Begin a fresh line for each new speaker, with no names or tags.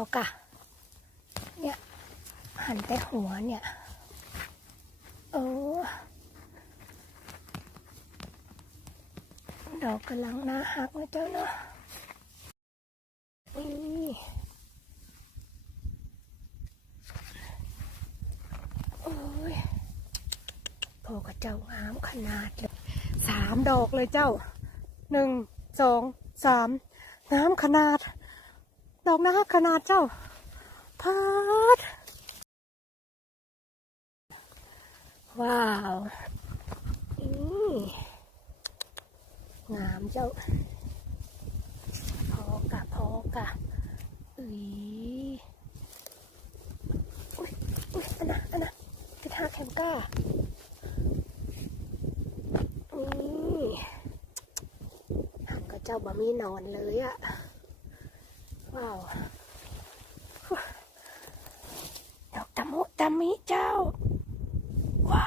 อกะ เนี่ย หันแต่หัวเนี่ยโอ้ดอกกำลังน่าฮักนะเจ้าเนาะโอ้ยพอกับเจ้างามขนาดเลยสามดอกเลยเจ้าหนึ่งสองสามงามขนาด ดอกน่าฮักขนาดเจ้าพาดว้าวนี่งามเจ้า พอกะพอกะอุ้ยอุ้ยอุ้ยอันนะอันนะกระทาแคมก้านี่หันก็เจ้าบะมีนอนเลยอะ ว้าวดอกตะมุตะมิเจ้าว้า